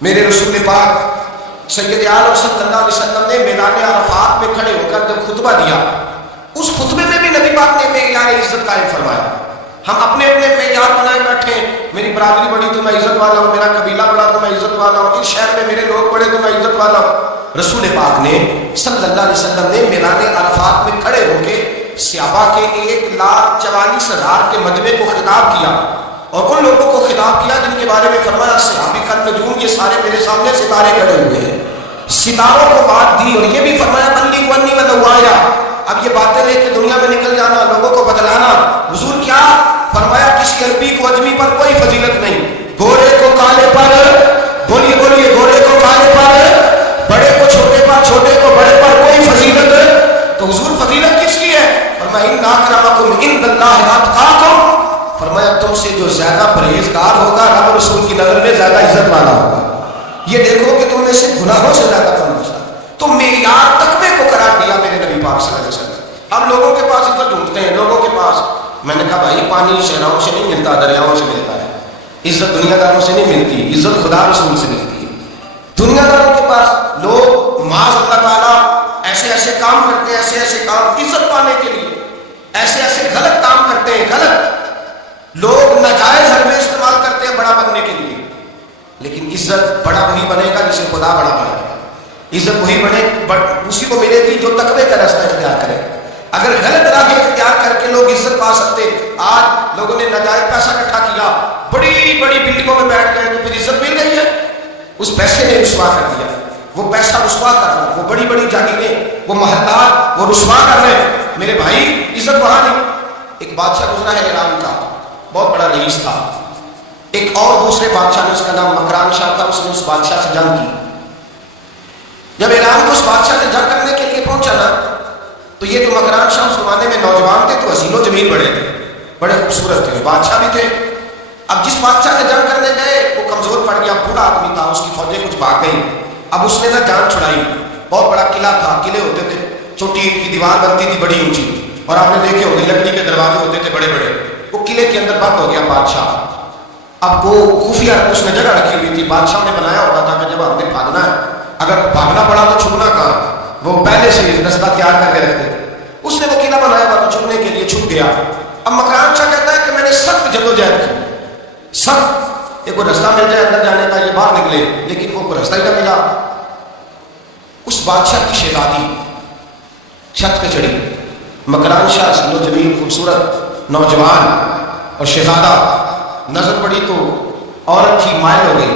میرے رسول پاک سید عالم صلی اللہ علیہ وسلم نے میدان عرفات میں کھڑے ہو کر جب خطبہ دیا، اس خطبے میں بھی نبی پاک نے معیار عزت قائم فرمایا۔ ہم اپنے اپنے معیار بنائے بیٹھے ہیں، میری برادری بڑی تو میں عزت والا ہوں، میرا قبیلہ بڑا تو میں عزت والا ہوں، اس شہر میں میرے لوگ بڑے تو میں عزت والا ہوں۔ رسول پاک نے صلی اللہ علیہ وسلم نے میدان عرفات میں کھڑے ہو کے صحابہ کے 1,44,000 کے مجمع کو خطاب کیا، اور ان لوگوں کو خطاب کیا جن کے بارے میں فرمایا صحابی کا نجوم، یہ سارے میرے سامنے ستارے کھڑے ہوئے ہیں۔ ستاروں کو بات دی اور یہ بھی فرمایا بلغ عنی ولو آیا، اب یہ باتیں لے کے دنیا میں نکل جانا، لوگوں کو بتلانا۔ حضور کیا فرمایا؟ کسی عربی کو اجمی پر کوئی فضیلت نہیں، گورے کو کالے پر، بولیے بولیے، گورے کو کالے پر، بڑے کو چھوٹے پر، چھوٹے کو بڑے پر کوئی فضیلت۔ تو حضور فضیلت کس کی ہے؟ فرمایا ان اکرمکم عند اللہ اتقاکم، فرمایا تم سے جو زیادہ پرہیزگار ہوگا رب رسول کی نظر میں زیادہ عزت والا ہوگا۔ یہ دیکھو کہ تم میں سے گناہوں سے زیادہ کم بچتا، تو معیار تقوی کو قرار دیا میرے نبی پاک صلی اللہ علیہ وسلم۔ اب لوگوں کے پاس عزت ڈھونڈتے ہیں، لوگوں کے پاس، میں نے کہا بھائی پانی صحراؤں سے نہیں ملتا، دریاؤں سے ملتا ہے۔ عزت دنیا داروں سے نہیں ملتی، عزت خدا رسول سے ملتی ہے۔ دنیا داروں کے پاس لوگ معاذ اللہ تعالیٰ ایسے ایسے کام کرتے ہیں، ایسے ایسے کام عزت پانے کے لیے، ایسے ایسے غلط کام کرتے ہیں، غلط لوگ ناجائز حربے استعمال کرتے ہیں بڑا بننے کے لیے، لیکن عزت بڑا وہی بنے گا جسے خدا بڑا بنے گا۔ عزت وہی بنے، اسی کو ملے گی جو تقوی کا راستہ اختیار کرے۔ اگر غلط راہ اختیار کر کے لوگ عزت پا سکتے، آج لوگوں نے ناجائز پیسہ اکٹھا کیا، بڑی بڑی بلڈنگوں میں بیٹھ گئے، تو پھر عزت مل گئی ہے؟ اس پیسے نے رسوا کر دیا، وہ پیسہ رسوا کر رہا، وہ بڑی بڑی جاگیریں، وہ محلات، وہ رسوا کر رہے۔ میرے بھائی عزت وہاں نہیں۔ ایک بادشاہ گزرا ہے ایران کا، بہت بڑا رئیس تھا، ایک اور دوسرے بادشاہ نے، اس کا نام مکران شاہ تھا، اس نے اس بادشاہ سے جنگ کی۔ جب ایران کو اس بادشاہ سے جنگ کرنے کے لیے پہنچا نا، تو یہ جو مکران شاہ اس زمانے میں نوجوان تھے تو حسین و جمیل بڑے تھے، بڑے خوبصورت تھے، بادشاہ بھی تھے۔ اب جس بادشاہ سے جنگ کرنے گئے وہ کمزور پڑ گیا، بوڑھا آدمی تھا، اس کی فوجیں کچھ بھاگ گئی۔ اب اس نے نا جان چھڑائی، بہت بڑا قلعہ تھا، قلعے ہوتے تھے، چھوٹی اینٹ کی دیوار بنتی تھی بڑی اونچی، اور آپ نے دیکھے ہوگے لکڑی کے دروازے ہوتے تھے بڑے بڑے۔ وہ قلعے کے اندر بند ہو گیا بادشاہ۔ اب وہ خفیہ اس نے جگہ رکھی ہوئی تھی، بادشاہ نے بنایا ہوتا تھا کہ جب ہم نے بھاگنا ہے، اگر بھاگنا پڑا تو چھپنا کہاں، وہ پہلے سے رستہ تیار کر کے رکھتے تھے۔ اس نے وہ قلعہ بنایا ہوا تو چھپنے کے لیے چھپ گیا۔ اب مکران شاہ کہتا ہے کہ میں نے سخت جدوجہد کی، سخت، ایک کوئی رستہ مل جائے اندر جانے کا، یہ باہر نکلے، لیکن وہ کوئی رستہ ہی نہ ملا۔ اس بادشاہ کی شہزادی چھت پہ چڑھی، مکران شاہ حسین و جمیل خوبصورت نوجوان اور شہزادہ، نظر پڑی تو عورت تھی، مائل ہو گئی۔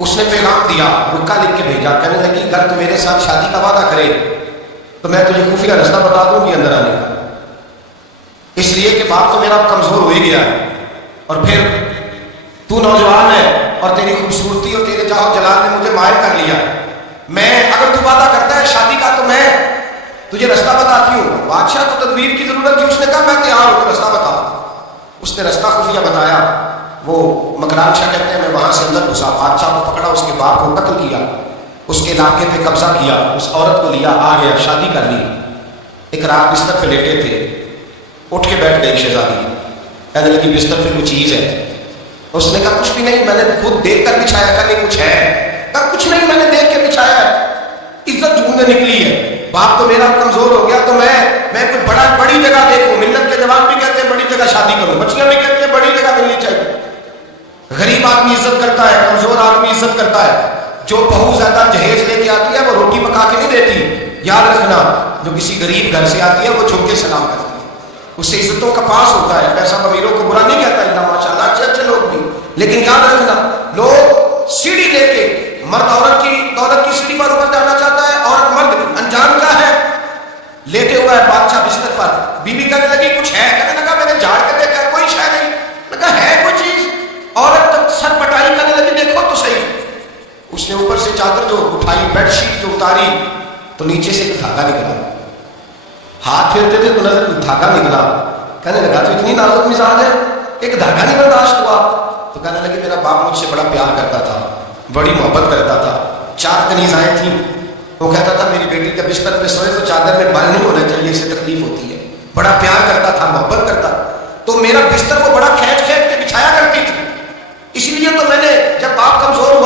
اس نے پیغام دیا، رکا لکھ کے بھیجا، کہنے لگی اگر تو میرے ساتھ شادی کا وعدہ کرے تو میں تجھے خفیہ رستہ بتا دوں گی اندر آنے کا، اس لیے کہ باپ تو میرا کمزور ہو ہی گیا ہے، اور پھر تو نوجوان ہے اور تیری خوبصورتی اور تیرے چاہو جلال نے مجھے مائل کر لیا ہے، میں اگر تو وعدہ کرتا ہے شادی کا تو میں تجھے رستہ بتاتی ہوں۔ بادشاہ کو تدبیر کی ضرورت تھی، اس نے کہا میں تیار ہوں، رستہ بتاؤ۔ اس نے رستہ خفیہ بتایا۔ وہ مکران شاہ کہتے ہیں میں وہاں سے اندر گھسا، بادشاہ کو پکڑا، اس کے باپ کو قتل کیا، اس کے علاقے پہ قبضہ کیا، اس عورت کو لیا، آ گیا، شادی کر لی۔ ایک رات بستر پہ لیٹے تھے، اٹھ کے بیٹھ گئی شہزادی، کہنے لگی بستر پہ کوئی چیز ہے؟ اس نے کہا کچھ بھی نہیں، میں نے خود دیکھ کر بچھایا۔ کہا نہیں کچھ ہے؟ کہا کچھ نہیں، میں نے دیکھ کے بچھایا ہے۔ عزت ڈھونڈنے نکلی ہے، باپ تو میرا کمزور ہو گیا تو میں کوئی بڑی جگہ دیکھوں۔ ملت کے جوان بھی کہتے ہیں بڑی جگہ شادی کروں، بچیاں بھی کہتے ہیں بڑی جگہ ملنی چاہیے۔ غریب آدمی عزت کرتا ہے، کمزور آدمی عزت کرتا ہے۔ جو بہو زیادہ جہیز لے کے آتی ہے وہ روٹی پکا کے نہیں دیتی، یاد رکھنا، جو کسی غریب گھر سے آتی ہے وہ جھک کے سلام کرتی ہے، اس سے عزتوں کا پاس ہوتا ہے۔ پیسہ امیروں کو برا نہیں کہتا، اللہ ماشاء اللہ اچھے اچھے لوگ بھی، لیکن یاد رکھنا لوگ سیڑھی لے کے، مرد عورت کی دولت کی سیڑھی پر اوپر جانا چاہتا ہے، عورت مرد انجام کیا ہے، لیٹے ہوا ہے بادشاہ بستر پر۔ بیوی کہنے لگی کچھ ہے؟ کہنے لگا میں نے جھاڑ کے دیکھا کوئی شے نہیں۔ لگا ہے کوئی چیز؟ عورت تو سر پٹائی کرنے لگی، دیکھو تو صحیح۔ اس نے اوپر سے چادر جو اٹھائی، بیڈ شیٹ جو اتاری، تو نیچے سے ایک دھاگا نکلا، ہاتھ پھیرتے تھے تو نظر دھاگا نکلا۔ کہنے لگا تو اتنی نازک مزاج ہے، ایک دھاگا نہیں برداشت ہوا؟ تو کہنے لگی میرا باپ مجھ سے بڑا پیار کرتا تھا، بڑی محبت کرتا تھا، 4 کنیزائیں تھیں، وہ کہتا تھا میری بیٹی جب بستر پہ سوئے تو چادر میں بال نہیں ہونا چاہیے، اس سے تکلیف ہوتی ہے، بڑا پیار کرتا تھا، محبت کرتا، تو میرا بستر کو بڑا کھینچ کھینچ کے بچھایا کرتی تھی، اس لیے تو میں نے جب باپ کمزور ہوا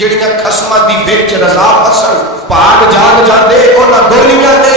ਜਿਹੜੀਆਂ ਖਸਮਾਂ ਦੀ ਵਿੱਚ ਰਜ਼ਾ ਫਸਲ ਭਾਗ ਜਾਗ ਜਾਂਦੇ ਉਹਨਾਂ ਬੋਲੀਆਂ ਦੇ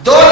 2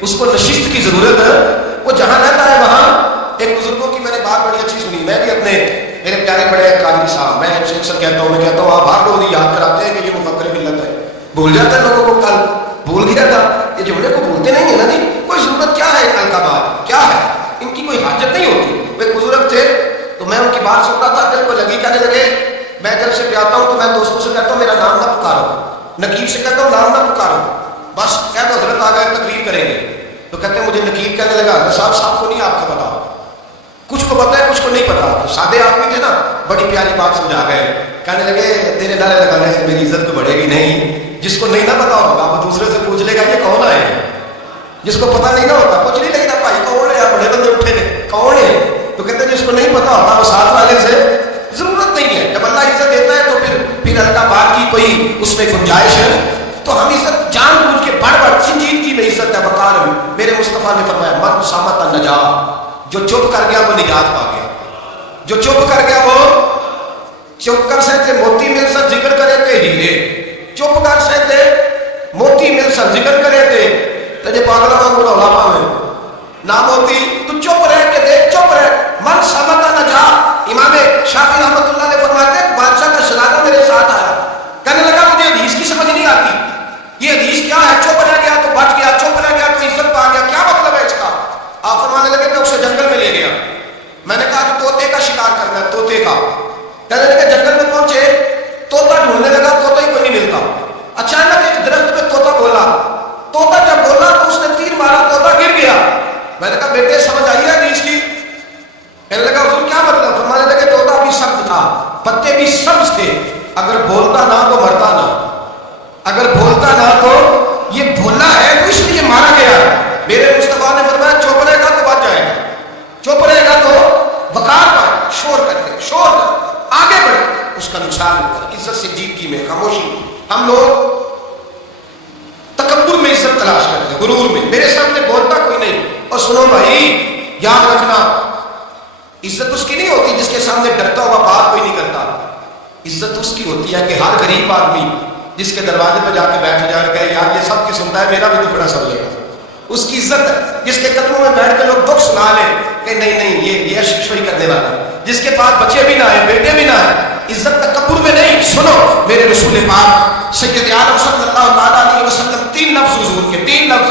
اس کو نشست کی ضرورت ہے. وہ جہاں رہتا ہے وہاں ایک بزرگوں کی میں نے بات بڑی اچھی سنی. میں بھی اپنے میرے پیارے بڑے قادری صاحب، میں اکثر کہتا ہوں، میں کہتا ہوں آپ ہر روز یاد کراتے ہیں کہ یہ مفکر ملت ہے. بھول جاتا ہے لوگوں کو، کل بھول گیا تھا. یہ جملے کو بھولتے نہیں ہے نا جی. کوئی ضرورت کیا ہے کل کا بات کیا ہے، ان کی کوئی حاجت نہیں ہوتی. وہ ایک بزرگ تھے تو میں ان کی بات سن رہا تھا، دل کو لگی. کہنے لگے میں جب سے بھی آتا ہوں تو میں دوستوں سے کہتا ہوں میرا نام نہ پکارو، نقیب سے کہتا ہوں نام نہ پکارو، بس کہہ دو حضرت آ گئے تقریر کریں گے. تو کہتے ہیں مجھے نقیب کہنے لگا صاحب صاحب کو نہیں آپ کو پتا، کچھ کو پتا ہے کچھ کو نہیں پتا. سادے آدمی تھے نا، بڑی پیاری بات سمجھا گئے. کہنے لگے تیرے نعرے لگانے سے میری عزت کو بڑھے گی نہیں. جس کو نہیں نہ پتا ہوگا وہ دوسرے سے پوچھ لے گا یہ کون آئے ہیں. جس کو پتا نہیں نہ ہوتا کچھ نہیں لگتا بھائی کون ہے، بڑے بندے اٹھے تھے کون ہے. تو کہتے ہیں جس کو نہیں پتا ہوتا وہ ساتھ والے سے ضرورت نہیں ہے. جب اللہ عزت دیتا ہے تو پھر اللہ بات کی کوئی اس میں گنجائش ہے. تو ہم عزت جان بوجھ کے بڑھ بڑھ سنجیدگی میں عزت ہے وقار. میرے مصطفیٰ نے فرمایا من صامت النجا، جو چپ کر گیا وہ نجات پا گیا. جو چپ کر گیا وہ چپ کر سکتے موتی مل سک ذکر کرے تھے ہیرے، چپ کر سکتے موتی مل سک ذکر کرے تھے تجھے پاگل کو رولا پاوے نہ موتی. تو چپ رہ کے دیکھ، چپ رہ. من صامت النجا. امام شافعی رحمۃ اللہ علیہ فرماتے ہیں بادشاہ کا شناگا میرے ساتھ آیا، کہنے لگا مجھے حدیث کی سمجھ نہیں آتی، یہ حدیث کیا ہے؟ چپ رہ گیا تو بچ گیا، چپ رہ گیا تو عزت پا گیا، کیا مطلب ہے اس کا؟ آپ فرمانے لگے میں اسے جنگل میں لے گیا. میں نے کہا کہ طوطے کا شکار کرنا ہے، طوطے کا. کہنے لگے جنگل میں پہنچے، طوطا ڈھونڈنے لگا، طوطا ہی کوئی نہیں ملتا. اچانک ایک درخت پہ طوطا بولا. طوطا جب بولا تو اس نے تیر مارا، طوطا گر گیا. میں نے کہا بیٹے سمجھ آئی ہے حدیث کی؟ کہنے لگا حضور کیا مطلب؟ فرمانے لگے طوطا بھی سخت تھا، پتے بھی سبز تھے، اگر بولتا نہ تو مرتا نہ، اگر بولتا نہ تو یہ بھولا ہے تو اس لیے مارا گیا. میرے مصطفیٰ نے فرمایا چپ رہے گا تو بچ جائے گا، چپ رہے گا تو وقار پائے. شور کرتے شور کر آگے بڑھے، اس کا نقصان ہوتا ہے. عزت سے جیتگی میں خاموشی. ہم لوگ تکبر میں عزت تلاش کرتے ہیں، غرور میں. میرے سامنے بولتا کوئی نہیں. اور سنو بھائی یاد رکھنا، عزت اس کی نہیں ہوتی جس کے سامنے ڈرتا ہوا بات کوئی نہیں کرتا. عزت اس کی ہوتی ہے کہ ہر غریب آدمی جس کے دروازے پہ جا کے بیٹھ جائے گا یار یہ سب کی سنتا ہے میرا بھی دکھڑا سن لے گا. اس کی عزت ہے. جس کے قدموں میں بیٹھ کے لوگ دکھ سنا لیں کہ نہیں نہیں یہ اششوئی کرنے والا ہے. جس کے پاس بچے بھی نہ آئے بیٹے بھی نہ آئے. عزت تکبر میں نہیں. سنو میرے رسول پاک سید عالم صلی اللہ تعالیٰ علیہ وسلم 3 لفظ حضور کے 3 لفظ.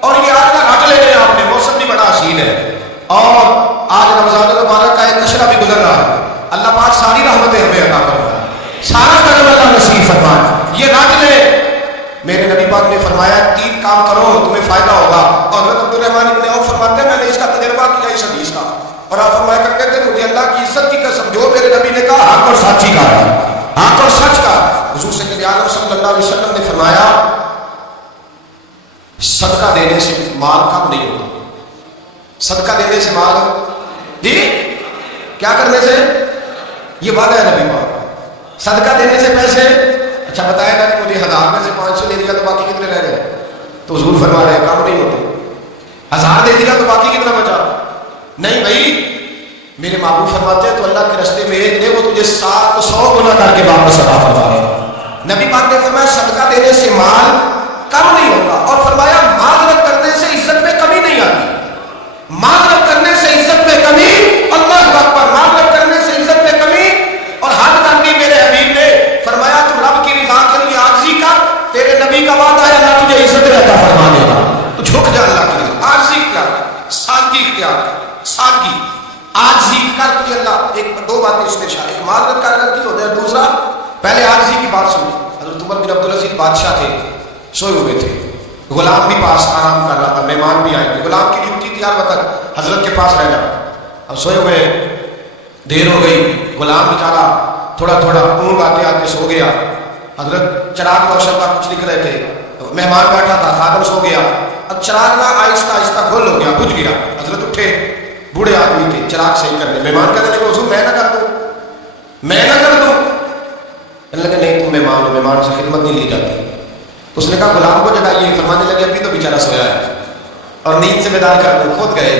اور یہ آج کا رٹ لے گئے آپ نے، موسم بھی بڑا حسین ہے اور آج رمضان المبارک کا ایک اشرا بھی گزر رہا ہے. اللہ پاک ساری رحمتیں ہمیں عطا فرمائے، سارا کرم اللہ نصیب فرمائے. یہ رٹ لے. میرے نبی پاک نے فرمایا 3 کام کرو تمہیں فائدہ ہوگا. اور حضرت عبد الرحمن ابن عوف فرماتے ہیں میں نے اس کا تجربہ کیا اس حدیث کا. اور آپ فرمایا کرتے تھے مجھے اللہ کی عزت کی قسم جو میرے نبی نے کہا حق اور سچ ہی کہا، حق اور سچ کا. حضور سید عالم صلی اللہ علیہ وسلم نے فرمایا صدقہ دینے سے مال کم نہیں ہوتا. صدقہ دینے سے مال جی کیا کرنے سے؟ یہ وعدہ ہے نبی پاک. صدقہ دینے سے پیسے. اچھا بتایا نا کہ مجھے 1000 میں سے 500 دے دیا تو باقی کتنے رہ گئے؟ تو حضور فرما رہے ہیں کام نہیں ہوتے. 1000 دے دیا تو باقی کتنا بچا؟ نہیں بھائی. میرے محبوب فرماتے ہیں تو اللہ کے راستے میں ایک دے وہ تجھے 100 گنا کر کے واپس عطا فرما رہے ہیں. نبی پاک نے فرمایا صدقہ دینے سے مال کم نہیں ہوتا. اور فرمایا معذرت کرنے سے عزت میں کمی نہیں آتی. معذرت کرنے سے عزت میں کمی، اللہ اکبر، معذرت کرنے سے عزت میں کمی. اور حد تک بھی میرے حبیب نے فرمایا تو رب کی رضا کے لیے عاجزی کر، تیرے نبی کا وعدہ ہے اللہ تجھے عزت عطا فرما دے گا. تو جھک جا اللہ کے لیے، عاجزی اختیار کر، سادگی اختیار کر، سادگی عاجزی کر. تجھے اللہ ایک 2 باتیں اس میں شامل، ایک معذرت کر غلطی ہو جائے، دوسرا پہلے عاجزی کی بات سنو. حضرت عمر بن عبدالعزیز بادشاہ تھے، سوئے ہوئے تھے، غلام بھی پاس آرام کر رہا تھا، مہمان بھی آئے تھے. غلام کی ڈیوٹی تھی ہر وقت حضرت کے پاس رہنا. اب سوئے ہوئے دیر ہو گئی، غلام بیچارہ تھوڑا تھوڑا اونگ آتے آتے سو گیا. حضرت چراغ روشن کا کچھ لکھ رہے تھے، مہمان بیٹھا تھا، خادم سو گیا. اب چراغ نہ آہستہ آہستہ کھول ہو گیا، بجھ گیا. حضرت اٹھے، بوڑھے آدمی تھے، چراغ صحیح کرنے. مہمان کہنے لگے حضور میں نہ کر دوں، میں نہ کر دوں. کہنے لگے نہیں تم مہمان ہو، مہمان سے خدمت نہیں لی جاتی. اس نے کہا غلام کو جگائیے. فرمانے لگے ابھی تو بیچارہ سویا ہے اور نیند سے بیدار کر دو. خود گئے،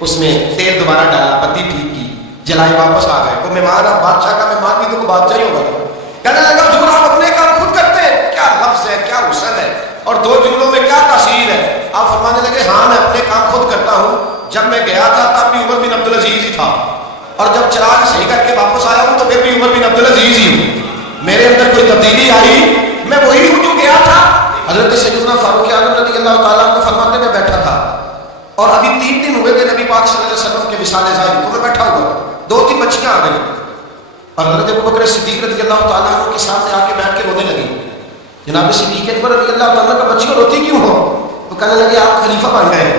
اس میں تیل دوبارہ ڈالا، پتی ٹھیک کی، جلائے، واپس آ گئے. وہ مہمان اب بادشاہ کا مہمان بھی تو بادشاہ ہی ہوگا. کہنے لگا حضور آپ اپنے کام خود کرتے ہیں. کیا لفظ ہے، کیا حسن ہے، اور 2 جملوں میں کیا تاثیر ہے. آپ آپ فرمانے لگے ہاں میں اپنے کام خود کرتا ہوں، جب میں گیا تھا تب بھی عمر بن عبدالعزیز ہی تھا، اور جب چراغ صحیح کر کے واپس آیا ہوں تو پھر بھی عمر بن عبدالعزیز ہی ہوں، میرے اندر کوئی تبدیلی آئی، میں وہی ہوں جو گیا تھا۔ حضرت سیدنا فاروق اعظم رضی اللہ تعالیٰ عنہ فرماتے میں بیٹھا تھا اور ابھی 3 دن ہوئے تھے نبی پاک صلی اللہ علیہ وسلم کے وصال ظاہر کو، میں بیٹھا ہوا 2-3 بچیاں آ گئی اور حضرت ابوبکر صدیق رضی اللہ تعالیٰ عنہ کے سامنے آ کے بیٹھ کے رونے لگی۔ جناب صدیق اکبر رضی اللہ تعالیٰ عنہ کا بچیوں روتی کیوں ہو؟ تو کہنے لگے آپ خلیفہ بن گئے،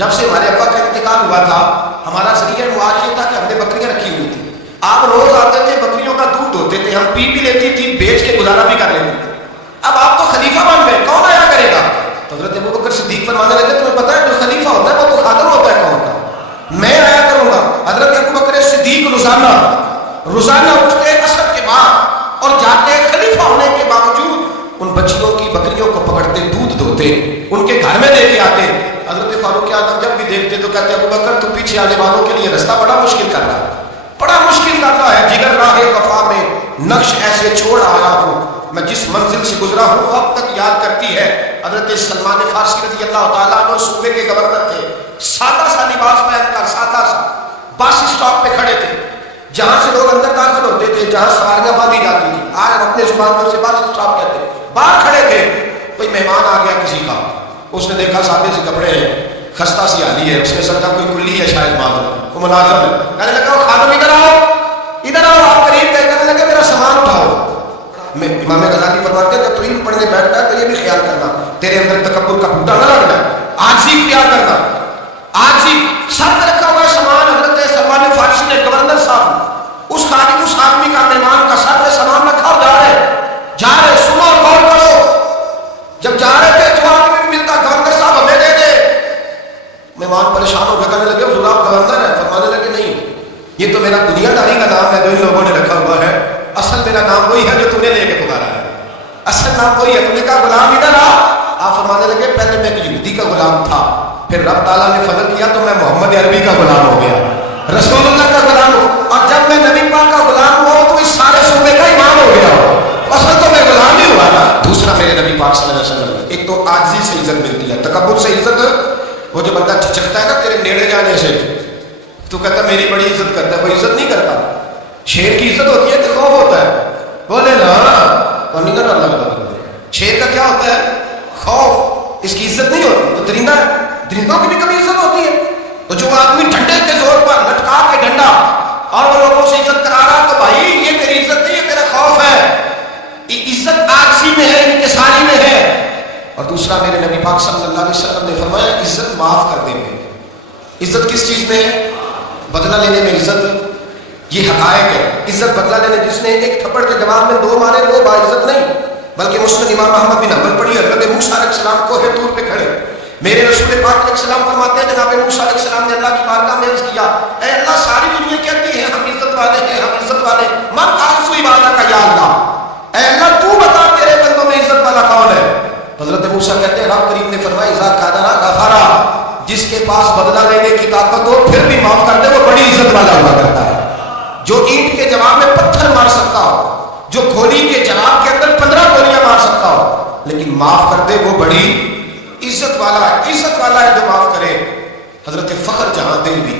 جب سے ہمارے ابا کا انتقال ہوا تھا ہمارا ذریعہ معاش یہ تھا کہ ہم نے بکریاں رکھی ہوئی تھی، آپ روز آتے تھے بکریوں کا دودھ دھوتے تھے، ہم پی بھی لیتی تھی، بیچ کے گزارا بھی کر لیتے تھے، اب آپ تو خلیفہ بن گئے، کون آیا کرے گا؟ تو حضرت ابوبکر صدیق فرمانے لگے تمہیں پتہ ہے جو خلیفہ ہوتا ہے وہ تو خادم ہوتا ہے قوم کا، میں آیا کروں گا۔ حضرت ابوبکر صدیق روزانہ اٹھتے عصر کے بعد اور جاتے خلیفہ ہونے کے باوجود ان بچیوں کی بکریوں کو پکڑتے دودھ دھوتے ان کے گھر میں لے کے آتے۔ حضرت فاروق اعظم جب بھی دیکھتے تو کہتے ابوبکر تو پیچھے آنے والوں کے لیے راستہ بڑا مشکل کر رہا ہے، بڑا مشکل کرتا ہے، جگر راہ وفا میں نقش ایسے چھوڑ آیا ہوں، میں جس منزل سے گزرا ہوں اب تک یاد کرتی ہے۔ حضرت سلمان فارسی رضی اللہ تعالیٰ عنہ صوبے کے گورنر تھے، سادہ سا لباس پہن کر سادہ سا بس اسٹاپ پہ کھڑے تھے، جہاں سے لوگ اندر داخل ہوتے تھے، جہاں سواریاں باندھی جاتی تھی، آج ہم اپنے زبان میں سے بس اسٹاپ کہتے ہیں، باہر کھڑے تھے، کوئی مہمان آ گیا کسی کا، اس نے دیکھا سادے سے کپڑے ہیں، خستہ سی حالی ہے، اس نے سمجھا کوئی کلی ہے شاید معلوم، وہ ملازم ہے، کہنے لگا وہ خادم ادھر آؤ، آپ قریب گئے، کہنے لگے میرا سامان اٹھاؤ۔ امام غزالی فرماتے ہیں جب تو پڑھنے بیٹھتا ہے تو یہ بھی خیال کرنا تیرے اندر تکبر کا بوٹا نہ لگ جائے، عاجزی اختیار کرنا، عاجزی، سر پہ رکھا ہوا سامان، حضرت سلمان فارسی نے گورنر صاحب اس خادم اس آدمی کا مہمان کا سر پہ سامان رکھا اور جا رہے سنو اور غور کرو، جب جا رہے تھے جواب بھی ملتا گورنر صاحب ہمیں دے دے، مہمان پریشان ہو گئے، کہنے لگے حضور آپ گورنر ہے؟ فرمانے لگے نہیں، یہ تو میرا دنیا داری کا نام ہے جو ان لوگوں نے رکھا ہوا ہے، اصل میرا نام وہی ہے جو تم نے لے کے پکارا ہے، اصل نام وہی ہے۔ تم نے کہا غلام ادھر آ، آپ فرمانے لگے پہلے میں ایک یہودی کا غلام تھا، پھر رب تعالیٰ نے فضل کیا تو میں محمد عربی کا غلام ہو گیا، رسول اللہ کا غلام ہو، اور جب میں نبی پاک کا غلام ہوا تو اس سارے صوبے کا امام ہو گیا، اصل تو میں غلام ہی ہوا نا۔ دوسرا میرے نبی پاک صلی اللہ علیہ وسلم، ایک تو عاجزی سے عزت ملتی ہے، تکبر سے عزت، وہ جو بندہ چچکتا ہے نا تیرے نیڑے جانے سے تو کہتا ہے میری بڑی عزت کرتا ہے، وہ عزت نہیں کرتا، شیر کی عزت ہوتی ہے کہ خوف ہوتا ہے، بولے نا اور نہیں کرنا لگتا، شیر کا کیا ہوتا ہے؟ خوف، اس کی عزت نہیں ہوتی، تو درندہ ہے، درندوں کی بھی کبھی عزت ہوتی ہے، تو جو آدمی ڈنڈے کے زور پر لٹکا کے ڈنڈا اور وہ لوگوں سے عزت کرا رہا تو بھائی یہ تیری عزت نہیں، یہ تیرا خوف ہے، عزت عاجزی میں ہے، انکساری میں ہے۔ اور دوسرا میرے نبی پاک صلی اللہ علیہ وسلم نے فرمایا عزت معاف کر دیں میں، عزت کس چیز میں ہے؟ بدلہ لینے میں عزت، یہ حقائق ہے، عزت بدلہ لینے، جس نے ایک تھپڑ کے جواب میں 2 مارے وہ باعزت نہیں، بلکہ مسند امام احمد بن حنبل پڑھی، حضرت موسیٰ علیہ السلام کوہ طور پہ کھڑے، میرے رسول پاک علیہ السلام فرماتے ہیں جناب موسیٰ علیہ السلام نے اللہ کی بارگاہ میں عرض کیا، اے اللہ ساری دنیا کہتی ہے ہم عزت والے ہیں، ہم عزت والے، من آرزو عبادہ کا یا اللہ، اے اللہ تو بتا تیرے بندوں میں عزت والا کون ہے؟ حضرت موسیٰ کہتے ہیں رب کریم نے فرمایا اذا قادر غفرا، جس کے پاس بدلہ لینے کی طاقت ہو پھر بھی معاف کر دے وہ بڑی عزت والا ہوا کرتا ہے۔ جو اینٹ کے جواب میں پتھر مار سکتا ہو، جو گولی کے جواب کے اندر 15 گولیاں مار سکتا ہو، لیکن معاف کر دے وہ بڑی عزت والا ہے، عزت والا ہے جو معاف کرے۔ حضرت فخر جہاں دہلوی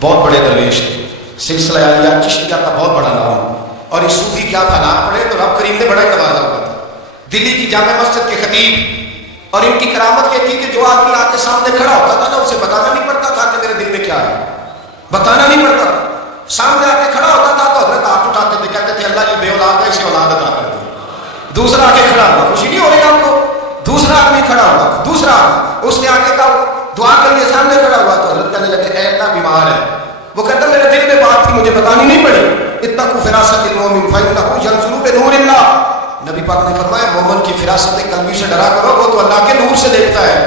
بہت بڑے درویش تھے، سلسلہ عالیہ چشتیہ کا بہت بڑا نام، اور اس صوفی کیا حالات پڑے تو رب کریم نے بڑا نوازا ہوا تھا، دلی کی جامع مسجد کے خطیب، اور ان کی کرامت یہ تھی کہ جو آدمی آ کے سامنے کھڑا ہوتا تھا نا اسے بتانا نہیں پڑتا تھا کہ میرے دل میں کیا ہے، بتانا نہیں پڑتا تھا، سامنے آ کے کھڑا ہوتا تھا تو حضرت ہاتھ اٹھاتے تھے، کہتے تھے اللہ یہ بے اولاد ہے اسے اولاد عطا کر دے۔ دوسرا آ کے کھڑا ہوا، خوشی نہیں ہو رہی آپ کو؟ دوسرا آدمی کھڑا ہوا، دوسرا اس نے آگے کا دعا کے لیے سامنے کھڑا ہوا تو حضرت کہنے لگے اے اللہ بیمار ہے، وہ کہتا میرے دل میں بات تھی مجھے بتانی نہیں پڑی، اتقوا فراست المؤمن فإنه ينظر بنور اللہ، نبی پاک نے فرمایا مومن کی فراست قلبی سے ڈرا کرو، وہ تو اللہ کے نور سے دیکھتا ہے،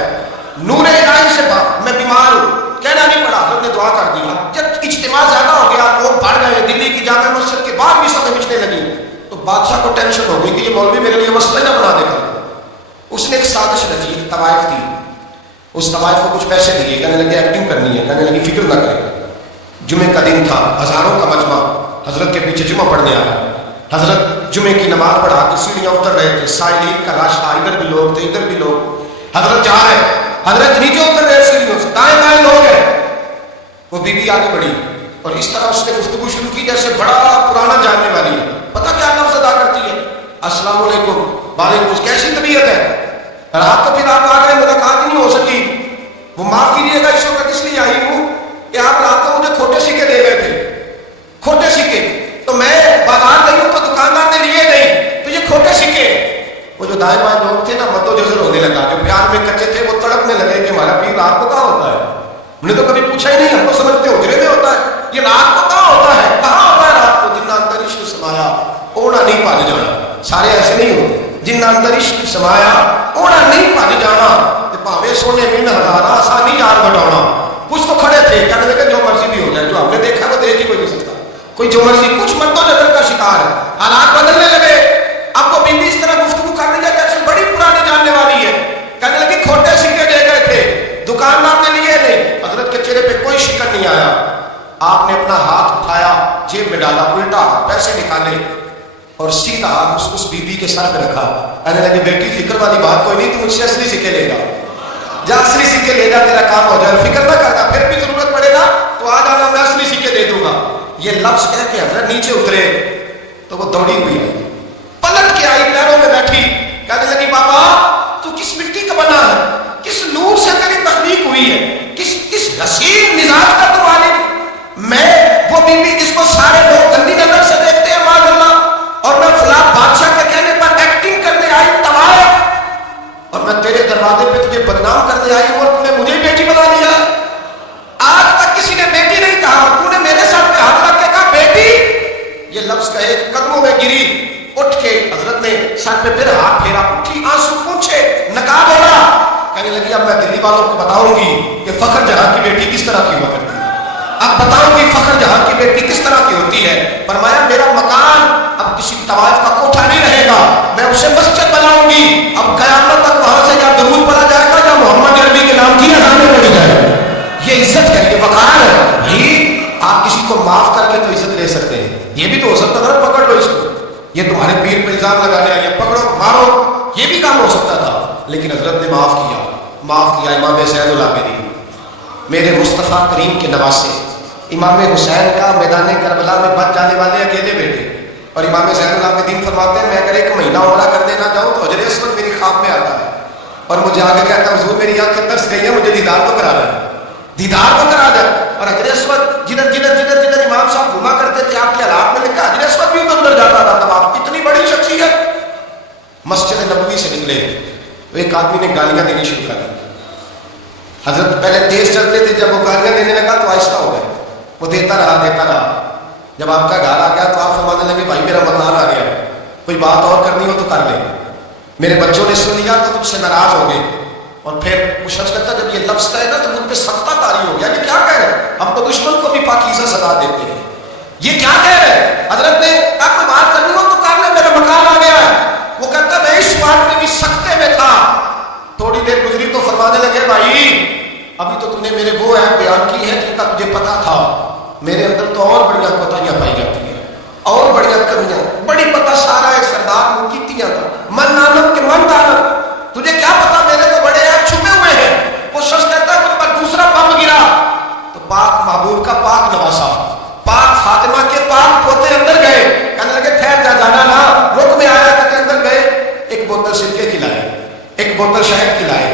نور الہی سے میں بیمار ہوں، کہنا نہیں پڑا، حضرت نے دعا کر دیا۔ جب اجتماع زیادہ ہو گیا، لوگ بڑھ گئے، دلی کی جامع مسجد کے باہر بھی صفیں بچنے لگی، تو بادشاہ کو ٹینشن ہو گئی کہ یہ مولوی میرے لیے مسئلہ نہ بنا دے گا۔ اس نے ایک سازش رچی، ایک طوائف تھی، اس طوائف کو کچھ پیسے دیے، کہنے لگے ایکٹنگ کرنی ہے، کہنے لگی فکر نہ کرے، جمعے کا دن تھا، ہزاروں کا مجمع حضرت کے پیچھے جمعہ پڑھنے آیا، حضرت جمعے کی نماز پڑھا کے سیڑھیاں اتر رہے تھے، سائلین کا رش تھا، ادھر بھی لوگ تھے ادھر بھی لوگ، حضرت جا رہے ہیں، حضرت نیچے اتر رہے سیڑھیوں سے، دائیں بائیں لوگ ہیں. وہ بی بی آگے بڑھی اور اس طرح اس نے گفتگو شروع کی جیسے بڑا پرانا جاننے والی ہے. پتہ کیا لفظ ادا کرتی ہے؟ السلام علیکم. وعلیکم السلام. کیسی طبیعت ہے؟ رات تو پھر آپ آ گئے، ملاقات نہیں ہو سکی. وہ معاف کیجیے گا اس وقت اس لیے آئی ہوں کہ آپ رات کو مجھے کھوٹے سکے دے گئے تھے، کھوٹے سکے. تو میں بازار گئی ہوں تو دکاندار نے لیے نہیں، تو یہ کھوٹے سکے. وہ جو دائیں بائیں لوگ تھے نا مدو جزر ہونے لگا، جو پیار میں کچے تھے وہ تڑپنے لگے کہ ہمارا پیر رات کو کہاں ہوتا ہے. ہم نے تو کبھی پوچھا ہی نہیں، ہم تو سمجھتے حجرے میں ہوتا ہے. یہ رات کو کہاں ہوتا ہے؟ کہاں ہوتا ہے رات کو؟ جنہ اندر عشق سمایا اوڑا نہیں پاج جانا. سارے ایسے نہیں ہوتے. جنہ اندر عشق سمایا اوڑا نہیں پاج جانا. پاوے سونے میں ہزارہ آسانی یار بٹانا. کچھ تو کھڑے تھے کہنے لگے جو مرضی بھی ہو جائے، جو ہم نے دیکھا وہ دیکھ ہی کوئی نہیں سکتا. کوئی جو مرضی، کچھ مردوں نظر کا شکار ہے. حالات بدلنے لگے. اب وہ بیوی اس طرح گفتگو کر رہی ہے جیسے بڑی پرانی جاننے والی ہے. کہنے لگی کھوٹے سکے دے گئے تھے، دکاندار نے لیے نہیں. حضرت کے چہرے پہ کوئی شکن نہیں آیا. آپ نے اپنا ہاتھ اٹھایا، جیب میں ڈالا، الٹا پیسے نکالے اور سیدھا اس بیوی کے سر پہ رکھا. کہنے لگے بیٹی فکر والی بات کوئی نہیں، تو مجھ سے اصلی سکے لے گا. جا اصلی سکے لے جا، تیرا کام ہو جائے، فکر نہ کرنا، پھر بھی ضرورت پڑے گا تو آ جانا، میں اصلی سکے دے دوں گا. یہ لفظ کہہ کے حضرت نیچے اترے تو وہ دوڑی ہوئی آئی، پلٹ کے آئی، پیروں میں بیٹھی. کہنے لگی بابا تو کس مٹی کا بنا ہے، کس نور سے تیری تخلیق ہوئی ہے، کس حسین مزاج کا تو والد. میں وہ بیوی جس کو سارے لوگ گندی نظر سے دیکھتے ہیں معاذ اللہ، اور میں فلاں بادشاہ کے کہنے پر ایکٹنگ کرنے آئی طوائف، اور میں تیرے دروازے پہ تجھے بدنام کرنے آئی ہوں اور تو نے مجھے بیٹی بنا دیا. آج تک کسی نے بیٹی نہیں کہا اور تو نے میرے ساتھ پہ ہاتھ رکھ کے کہا بیٹی. یہ لفظ کہے قدموں میں گری، اٹھ کے حضرت نے سر پہ پھر ہاتھ پھیرا، اٹھی آنسو پوچھے، نقاب ہوا. کہنے لگی اب میں دلی والوں کو بتاؤں گی کہ فخر جہاں کی بیٹی کس طرح کی ہوا کرتی ہے. اب بتاؤں گی فخر جہاں کی بیٹی کس طرح کی ہوتی ہے. فرمایا میرا مکان اب کسی طوائف کا کوٹھا نہیں رہے گا، میں اسے مسجد بناؤں گی. اب قیامت تک وہاں سے یا درود پڑھا جائے گا یا محمد عربی کے نام کی اذانیں پڑھی جائے گی. یہ عزت ہے، یہ وقار ہے. بھائی آپ کسی کو معاف کر کے تو عزت لے سکتے ہیں. یہ بھی تو ہو سکتا تھا پکڑ لو اس کو، یہ تمہارے پیر پہ الزام لگانے آئے، پکڑو مارو، یہ بھی کام ہو سکتا تھا. لیکن حضرت نے معاف کیا، معاف کیا. امام زین العابدین میرے مصطفیٰ کریم کے نواسے، امام حسین کا میدان کربلا میں بچ جانے والے اکیلے بیٹے. اور امام زین العابدین فرماتے ہیں میں اگر 1 مہینہ عمرہ کر دینا چاہوں تو حجر اسود میری خواب میں آتا ہے اور مجھے آگے کہتا ہے حضور میری آنکھیں ترس گئی ہیں، مجھے دیدار تو کرا دیں، دیدار تو کرا دیں. اور حجر اسود جدھر امام صاحب گھوما کرتے تھے آپ کے حالات میں لکھا حجر اسود بھی ادھر ادھر جاتا تھا. تب آپ اتنی بڑی شخصیت. مسجد نبوی سے نکلے تو ایک آدمی نے گالیاں دینی شروع کر دی. حضرت پہلے تیز چلتے تھے، جب وہ گالیاں دینے لگا تو آہستہ ہو گئے. وہ دیتا رہا. جب آپ کا گھر آ گیا تو آپ فرمانے لگے بھائی میرا مکان آ گیا، کوئی بات اور کرنی ہو تو کر لے. میرے بچوں نے سن لیا تو تجھ سے ناراض ہو گئے. اور پھر وہ شخص کہتا جب یہ لفظ کہے نا تو مجھ پہ سختہ طاری ہو گیا. یہ کیا کہہ رہے ہیں؟ ہم تو دشمن کو بھی پاکیزہ سزا دیتے ہیں. یہ کیا کہہ رہے ہیں؟ حضرت نے کہا کوئی بات کرنی ہو تو کر لے، میرا مکان آ گیا ہے. وہ کہتا میں اس بات میں بھی سختے میں تھا. تھوڑی دیر گزری تو فرمانے لگے بھائی ابھی تو نے میرے وہ ہے بیان کی ہے جن کا تجھے پتا تھا، میرے اندر تو اور بڑیاں کوتاہیاں پائی جاتی ہیں، اور بڑیاں کمیاں. بڑی پتہ سارا ہے سردار وہ کیتیاں تھا من نانک کے من دانک. تجھے کیا پتا میرے تو بڑے عیب چھپے ہوئے ہیں. وہ شخص کہتا ہے مجھ پر دوسرا بم گرا تو پاک محبوب کا پاک نواسا، پاک فاطمہ کے پاک پوتے اندر گئے. کہنے لگے ٹھہر جا، جانا نہ، رک میں آیا کہ اندر گئے. 1 بوتل سرکے کھلائے، 1 بوتل شہد کھلائے،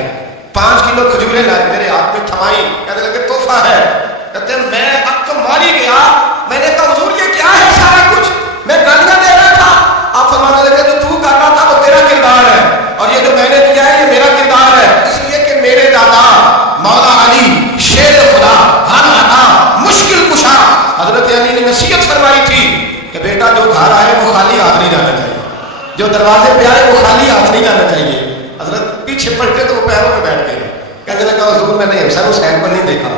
5 کلو کھجوریں لائے، میرے ہاتھ میں تھمائی. کہنے لگے تحفہ ہے. کہتے ہیں میں اب تو ماری گیا. میں نے کہا حضور یہ کیا ہے سارا کچھ؟ میں گالیاں دے رہا تھا. آپ فرمانے لگے جو تو کر رہا تھا وہ تیرا کردار ہے اور یہ جو میں نے کیا ہے یہ میرا کردار ہے. اس لیے کہ میرے دادا مولا علی شیر خدا ہر عطا مشکل کشا حضرت علی نے نصیحت فرمائی تھی کہ بیٹا جو گھر آئے وہ خالی ہاتھ نہیں جانا چاہیے، جو دروازے پہ آئے وہ خالی ہاتھ نہیں جانا چاہیے. حضرت پیچھے پلٹے تو وہ پیروں پہ بیٹھ گئے. کہنے لگا حضور میں نے حسین حسین کو نہیں دیکھا،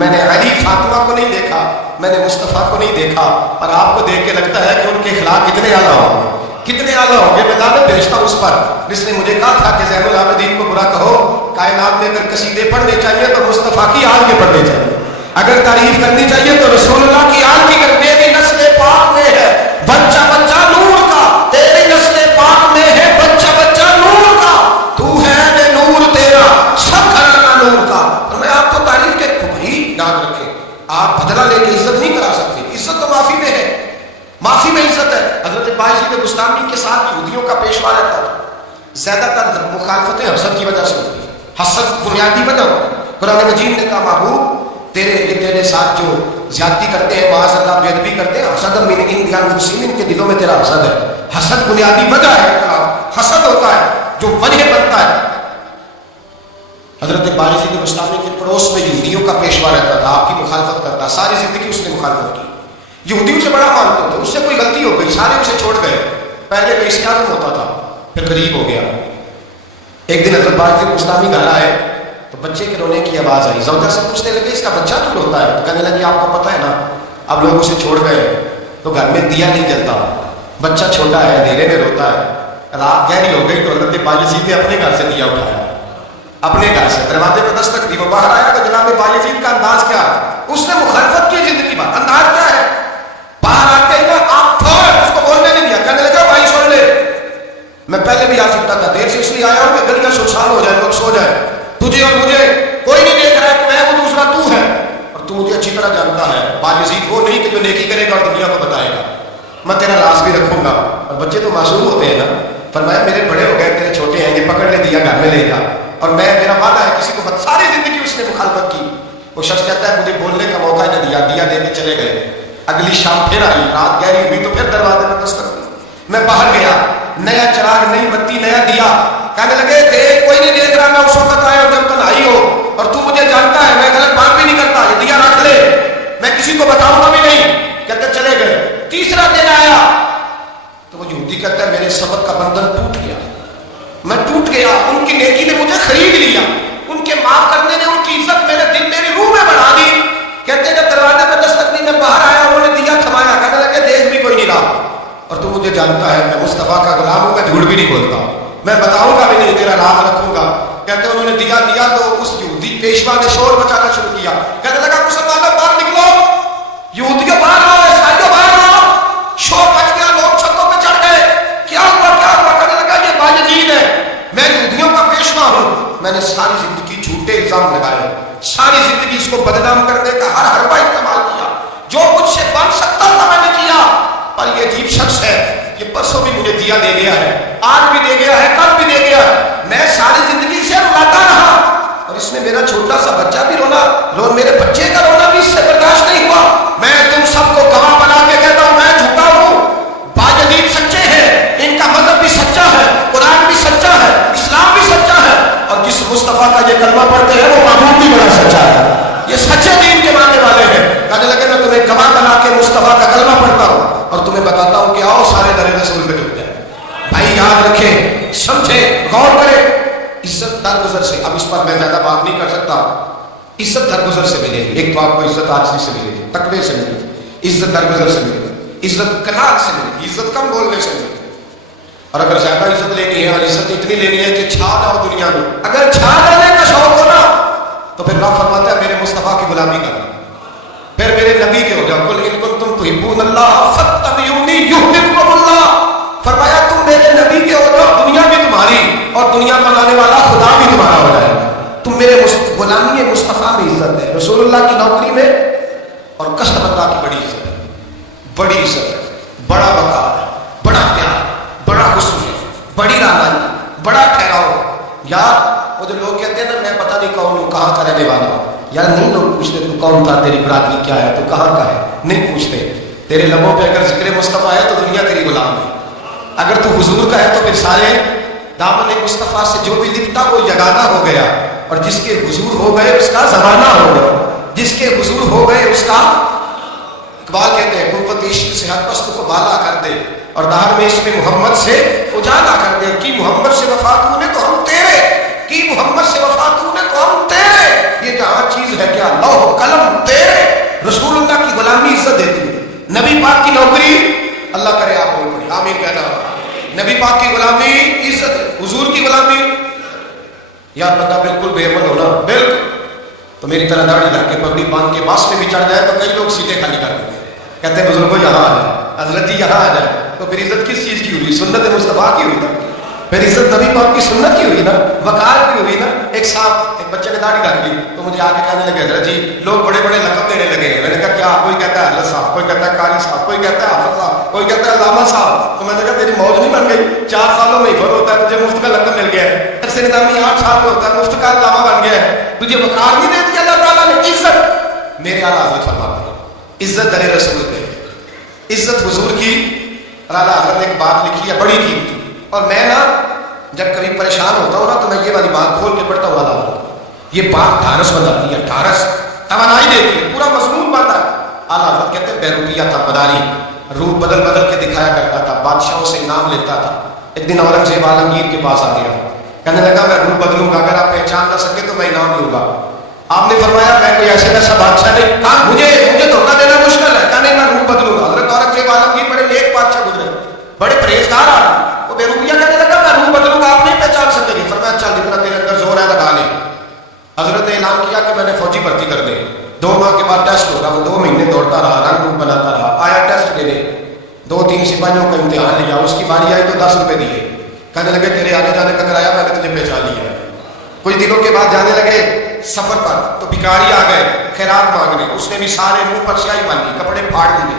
میں نے علی فاطمہ کو نہیں دیکھا، میں نے مصطفیٰ کو نہیں دیکھا. اور آپ کو دیکھ کے لگتا ہے کہ ان کے اخلاق کتنے اعلیٰ ہوں گے، کتنے اعلیٰ ہوں گے. میں لعنت بھیجتا ہوں اس پر جس نے مجھے کہا تھا کہ زین العابدین کو برا کہو. کائنات میں اگر قصیدے پڑھنے چاہیے تو مصطفیٰ کی آل کے پڑھنے چاہیے، اگر تعریف کرنی چاہیے تو رسول اللہ کی آل کی. کر تیری نسل پاک میں ہے بچہ بچہ نور کا، تیری نسل پاک میں ہے بچہ بچہ نور کا. تو ہے نور تیرا آپ بدلہ لے کے عزت نہیں کرا سکتے. عزت تو معافی میں ہے, معافی میں عزت ہے. حضرت باجید بستامی کے ساتھ یہودیوں کا پیشوا رہتا تھا. زیادہ تر مخالفتیں حسد کی وجہ سے ہوتی ہیں. حسد بنیادی وجہ ہوتی ہے. قرآن مجید نے کہا محبوب تیرے ساتھ جو زیادتی کرتے ہیں, معاذ اللہ بے ادبی کرتے ہیں, حسد من عند انفسہم, ان کے دلوں میں تیرا حسد ہے. حسد بنیادی وجہ ہے, حسد ہوتا ہے جو وجہ بنتا ہے. حضرت باجید بستامی کے پڑوس میں یہودیوں کا پیشوا رہتا تھا, آپ کی مخالفت کرتا, ساری زندگی اس نے مخالفت کی. یہودیوں سے بڑا مانتے تھے, اس سے کوئی غلطی ہو گئی سارے اسے چھوڑ گئے. پہلے رئیس اعظم ہوتا تھا, پھر غریب ہو گیا. ایک دن حضرت باجید بستامی گھر آئے تو بچے کے رونے کی آواز آئی. زوجہ سے پوچھنے لگے اس کا بچہ کیوں روتا ہے؟ تو کہنے لگے آپ کو پتہ ہے نا, اب لوگ اسے چھوڑ گئے تو گھر میں دیا نہیں جلتا, بچہ چھوٹا ہے اندھیرے میں روتا ہے. رات گہری ہو گئی تو حضرت باجید نے اپنے گھر سے دیا اٹھایا, اپنے گھر سے دروازے پہ دستک دی. وہ باہر آیا تو جناب باجید کا انداز کیا ہے؟ اس نے مخالفت کی زندگی بھر. انداز کیا ہے؟ باہر آتے ہی نا آپ اس کو بولنے نہیں دیا. کہنے لگا بھائی سن لے, میں پہلے بھی آ سکتا تھا, دیر سے اس لیے آیا ہوں کہ گلیاں سنسان ہو جائیں, لوگ سو جائیں, تجھے اور مجھے کوئی نہیں دیکھ رہا ہے کہ میں وہ دوسرا تو ہے, اور تو مجھے اچھی طرح جانتا ہے. باجید وہ نہیں کہ جو نیکی کرے گا اور دنیا کو بتائے گا, میں تیرا راز بھی رکھوں گا. اور بچے تو معصوم ہوتے ہیں نا. فرمایا میرے بڑے ہو گئے, تیرے چھوٹے ہیں, یہ پکڑ لے دیا گھر میں لے جا, اور میں میرا وعدہ ہے کسی کو ساری زندگی اس نے مخالفت کی. وہ شخص کہتا ہے مجھے بولنے کا موقع نہ دیا, دیا دے کے چلے گئے. اگلی شام پھر آئی, رات گہری ہوئی تو پھر دروازے پر دستک دی. میں باہر گیا, نیا چراغ, نئی بتی, نیا دیا. کہنے لگے دیکھ کوئی نہیں دیکھ رہا, میں اس وقت آیا ہوں جب تنہائی ہو, اور تو مجھے جانتا ہے میں غلط بات بھی نہیں کرتا, یہ دیا رکھ لے, میں کسی کو بتاؤں گا بھی نہیں. کہتے چلے گئے. تیسرا دن آیا تو وہ یہودی کہتا ہے میرے سبق کا بندھن ٹوٹ گیا, میں ٹوٹ گیا. ان کی نیکی نے مجھے خرید لیا, ان کے معاف کرنے نے ان کی عزت میرے دل میری روح میں بڑھا دی. کہتے جب دروازے پہ دستک دی, میں باہر آیا, انہوں نے دیا تھمایا. کہنے لگے دیکھ بھی کوئی نہیں رہا, اور تو مجھے جانتا ہے میں مصطفیٰ کا غلام ہوں, میں جھوٹ بھی نہیں بولتا, میں بتاؤں گا بھی نہیں, تیرا راز رکھوں گا. کہتے انہوں نے دیا تو اس یہودی پیشوا نے شور مچانا شروع کیا. کہنے لگا مسلمانوں باہر نکلو, یہودیوں باہر آؤ, عیسائیوں باہر آؤ. شور مچ گیا, لوگ چھتوں پہ چڑھ گئے. کیا ہوا کیا ہوا؟ کہنے لگا یہ باجید ہے, میں یہودیوں کا پیشوا ہوں. میں نے ساری زندگی جھوٹے الزام لگائے, ساری زندگی اس کو بدنام کرنے کا ہر حربہ استعمال کیا, جو مجھ سے بن سکتا تھا میں نے کیا. پر یہ عجیب شخص ہے, یہ پرسوں بھی مجھے دیا دے گیا ہے, آج بھی دے گیا ہے, کل بھی دے گیا ہے. میں ساری زندگی سے رلاتا رہا, اور اس نے میرا چھوٹا سا بچہ بھی رونا, میرے بچے کا رونا بھی اس سے برداشت نہیں ہوا. میں تم سب کو گواہ بنا کے کہتا ہوں میں جھوٹا ہوں, باجید سچے ہیں, ان کا مذہب بھی سچا ہے, قرآن بھی سچا ہے, اسلام بھی سچا ہے, اور جس مصطفیٰ کا یہ کلمہ پڑھتے ہیں وہ محبوب بھی بڑا سچا ہے, یہ سچے دین کے ماننے والے ہیں. کہنے لگے میں تمہیں گواہ بنا کے مصطفیٰ کا کلمہ پڑھتا ہوں اور تمہیں بتاتا ہوں کہ آؤ سارے در رسول پہ جھک جائیں. بھائی یاد رکھیں, سمجھیں, غور کریں. عزت درگزر سے, اب اس پر میں زیادہ بات نہیں کر سکتا, عزت درگزر سے ملے گی. ایک تو آپ کو عزت آجزی سے ملے گی, تقوی سے ملے گی, عزت درگزر سے ملے گی, عزت قناعت سے ملے گی, عزت کم بولنے سے ملے گی. اور اگر زیادہ عزت لینی ہے, اور عزت اتنی لینی ہے کہ چھا جاؤ دنیا میں, اگر چھا جانے کا شوق ہونا تو پھر رب فرماتا ہے میرے مصطفیٰ کی غلامی کرنا, پھر میرے نبی کے ہو جاؤ. قل ان کنتم تحبون اللہ فاتبعونی یحببکم اللہ. فرمایا تم میرے نبی کے ہو جاؤ, دنیا بھی تمہاری اور دنیا بنانے والا خدا بھی تمہارا ہو جائے گا. تم میرے غلامی مصطفیٰ میں عزت ہے, رسول اللہ کی نوکری میں اور کسب اللہ کی بڑی عزت ہے, بڑی عزت ہے, بڑا وقار ہے, بڑا پیار, بڑا حسن, بڑی رانائی, بڑا ٹھہراؤ. یار وہ جو لوگ کہتے ہیں نا میں پتہ نہیں کون ہوں, کہاں کا رہنے والا ہوں, یار نہیں لوگ پوچھتے تو کون تھا, تیری برادری کیا ہے, تو کہاں کا ہے, نہیں پوچھتے. تیرے لبوں پہ اگر ذکر مصطفیٰ ہے تو دنیا تیری غلام ہے, اگر تو حضور کا ہے تو پھر سارے دامن مصطفیٰ سے جو بھی لکھتا وہ یگانہ ہو گیا, اور جس کے حضور ہو گئے اس کا زمانہ ہو گیا, جس کے حضور ہو گئے اس کا. اقبال کہتے ہیں قوت عشق سے ہر پست کو بالا کر دے, اور دہر میں اس میں محمد سے اجالا کر دے. کی محمد سے وفا تو نے تو ہم تیرے, کی محمد سے وفا تو نے تو ہم تیرے. یہ جہاں چیز ہے کیا لوح قلم تیرے. رسول اللہ کی غلامی عزت دیتی ہے, نبی پاک کی نوکری, اللہ کرے آپ بول پڑے آمین کہنا. نبی پاک کی غلامی عزت, حضور کی غلامی. یار بندہ بالکل بے عمل ہونا, بالکل تو میری طرح داڑھی لا کے پگڑی باندھ کے باس میں بھی چڑھ جائے تو کئی لوگ سیدھے خالی کر دیتے ہیں, کہتے ہیں بزرگوں یہاں آ جائے, حضرت جی یہاں آ جائے. تو پھر عزت کس چیز کی ہوئی؟ سنت مصطفیٰ کی ہوئی نا, پھر عزت نبی پاک کی سنت کی ہوئی نا, وقار کی ہوئی نا. ایک صاحب, ایک بچے نے داڑھی رکھ لی تو مجھے آ کے کہنے لگے حضرت جی لوگ بڑے بڑے لقب دینے لگے ہیں, کوئی کہتا ہے حافظ صاحب، کوئی کہتا ہے علامہ صاحب. تو میں نے کہا تیری موج نہیں بن گئی؟ 4 سالوں میں حفظ ہوتا ہے، تجھے مفت کا لقب مل گیا ہے. عرصے نظامی 8 سال میں ہوتا ہے، مفت کا علامہ بن گیا ہے. تجھے وقار نہیں دے دیا اللہ تعالیٰ نے؟ عزت میرے اعلیٰ حضرت فرماتے ہیں، عزت در رسول پہ، عزت حضور کی. اور اعلیٰ حضرت نے ایک بات لکھی ہے بڑی قیمتی، اور میں نا جب کبھی پریشان ہوتا ہوں نا تو میں یہ والی بات کھول کے پڑھتا ہوں. اعلیٰ یہ بات ڈھارس بناتی ہے، ڈھارس توانائی دیتی ہے، پورا مضمون بنتا ہے. اعلیٰ حضرت کہتے ہیں بیروپیہ تھا مداری، روپ بدل بدل کے دکھایا کرتا تھا، بادشاہوں سے انعام لیتا تھا. ایک دن اورنگزیب عالمگیر کے پاس آ گیا، کہنے لگا میں روپ بدلوں گا، اگر آپ پہچان نہ سکے تو میں انعام لوں گا. آپ نے فرمایا میں کوئی ایسے ویسا بادشاہ نہیں، ہاں مجھے دھوکہ دینا مشکل ہے. کہنے میں روپ بدلوں گا. حضرت اورنگزیب عالمگیر بڑے نیک بادشاہ گزرے، بڑے پرہیزگار آدمی، وہ بیروپیہ کہنے لگا میں روپ بدلوں گا، آپ نہیں پہچان سکیں گے. فرمایا چل جتنا تیرے اندر زور ہے لگا لے. حضرت نے اعلان کیا کہ میں نے فوجی بھرتی کر دے. 2 ماہ کے بعد ٹیسٹ ہوگا. وہ 2 مہینے دوڑتا رہا، رنگ روپ بناتا رہا، آیا ٹیسٹ دینے. 2-3 سپاہیوں کا امتحان لیا، اس کی باری آئی تو 10 روپے دیے. کہنے لگے تیرے آنے جانے کا کرایہ میں نے تجھے پہچان لیا ہے. کچھ دنوں کے بعد جانے لگے سفر پر تو بھکاری آ گئے خیرات مانگنے. اس نے بھی سارے منہ پر سیاہی باندھی، کپڑے پھاڑ دیے،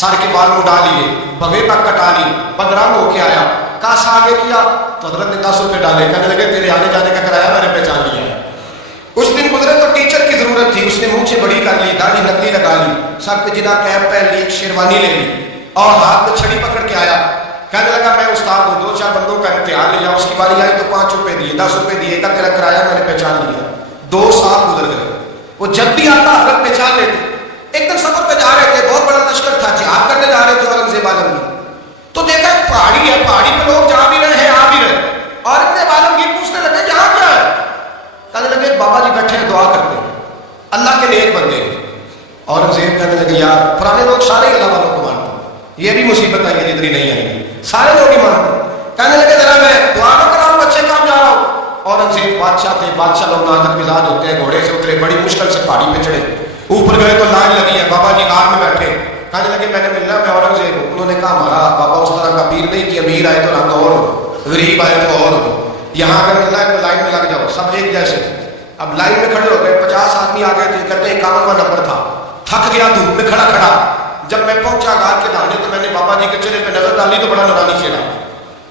سر کے بال مڈا لیے، بغیر تک کٹا لی، بدرنگ ہو کے آیا. کاش آگے کیا تو حضرت نے 10 روپے ڈالے. کہنے لگے تیرے آنے جانے کا کرایہ میں نے پہچان لیا ہے. کچھ دن گزرے تو ٹیچر کی ضرورت تھی. اس نے منہ سے بڑی کر لی، داڑھی نکلی لگا لی، سر پہ جدا کیپ پہن لی، ایک شیروانی لے لی اور ہاتھ میں چھڑی پکڑ کے آیا. کہنے لگا میں استاد ہوں، 2-4 بندوں کا امتحان لیا، اس کی باری آئی تو 5 روپے دیے، 10 روپے دیے، تیرا کرایہ میں نے پہچان لیا. 2 سال گزر گئے. وہ جب بھی آتا حضرت پہچان لیتے. ایک دن سفر پہ جا رہے تھے، بہت بڑا لشکر تھا، جہاد کرنے جا رہے تھے اورنگزیب عالمگیر. تو دیکھا ایک پہاڑی ہے، پہاڑی پہ لوگ جا بھی رہے ہیں آ بھی رہے. اورنگزیب عالمگیر پوچھنے لگے یہاں کیا ہے؟ کہنے لگے بابا جی بیٹھے ہیں دعا کرتے ہیں، اللہ کے نیک بندے. اورنگزیب کہنے لگے یار پرانے لوگ سارے اللہ والوں کو مانتے ہیں، یہ بھی مصیبت آئی ہے جتنی نہیں آئی ہے، سارے لوگ ہی مانتے ہیں. کہنے لگے ذرا میں دعا نہ کراؤں، بچے کام جا رہا ہوں. اورنگزیب بادشاہ تھے، بادشاہ لوگ نازک مزاج ہوتے ہیں، گھوڑے سے اترے، بڑی مشکل سے پہاڑی پہ چڑھے، اوپر گئے تو لائن لگی ہے، بابا جی غار میں بیٹھے. کہنے لگے میں نے ملنا، میں اورنگزیب ہوں. انہوں نے کہا ہمارا بابا اس طرح کا پیر نہیں کہ امیر آئے تو رنگ اور ہو، غریب آئے تو اور ہو، یہاں اگر ملنا ہے تو لائن میں لگ جاؤ، سب ایک جیسے. اب لائن میں کھڑے ہو گئے، 50 آدمی آ گئے تھے. کہتے ہیں 51واں نمبر تھا. تھک گیا دھوپ میں کھڑا کھڑا. جب میں پہنچا غار کے دانے تو میں نے بابا جی کے چہرے پہ نظر ڈالی تو بڑا نورانی چہرہ،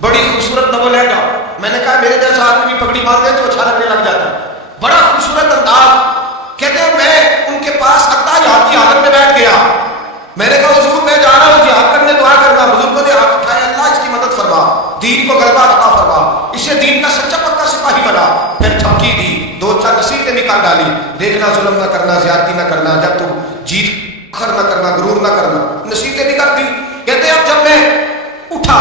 بڑی خوبصورت نول ہے گا. میں نے کہا میرے جیسا آدمی بھی پگڑی باندھ دے تو اچھا لگنے لگ جاتا ہے، بڑا خوبصورت انداز. کہتے ہیں میں ان کے پاس اقتا جہاد کی حالت میں بیٹھ گیا. میں نے کہا حضور میں جا رہا ہوں جہاد کرنے، دعا کرنا. بزرگوں نے ہاتھ اٹھایا، اللہ اس کی مدد فرما، دین کو غلبہ عطا فرما، اسے دین کا سچا پکا سپاہی بنا. پھر تھپکی دی، 2-4 نصیحتیں نکال ڈالی. دیکھنا ظلم نہ کرنا، زیادتی نہ کرنا، جب تم جیت کر نہ کرنا، غرور نہ کرنا، نصیحتیں بھی کر دی. کہتے ہیں اب جب میں اٹھا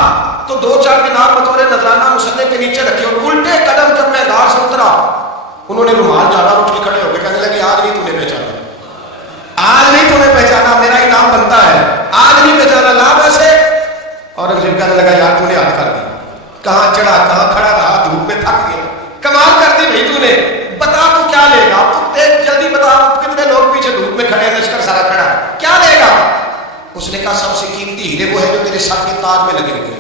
تو 2-4 دینار بطور نذرانہ مسلح کے نیچے رکھے اور الٹے قدم جب میں غار سے اترا انہوں نے رومال جانا اٹھ کے کھڑے ہو گئے. کہنے لگے آج نہیں تو نے پہچانا، آج نہیں تو نے پہچانا، میرا انعام بنتا ہے، آج نہیں پہچانا لا ویسے. اور کہنے لگا یار تو نے ہاتھ کر دی، کہاں چڑھا کہاں کھڑا رہا، دھوپ میں تھک گیا، کمال کر دی بھائی تو نے. بتا تو کیا لے گا، تو دیکھ جلدی بتا، کتنے لوگ پیچھے دھوپ میں کھڑے ہیں، لشکر سارا کھڑا ہے، کیا لے گا؟ اس نے کہا سب سے قیمتی ہیرے وہ ہے جو تیرے سر کے تاج میں لگے ہوئے،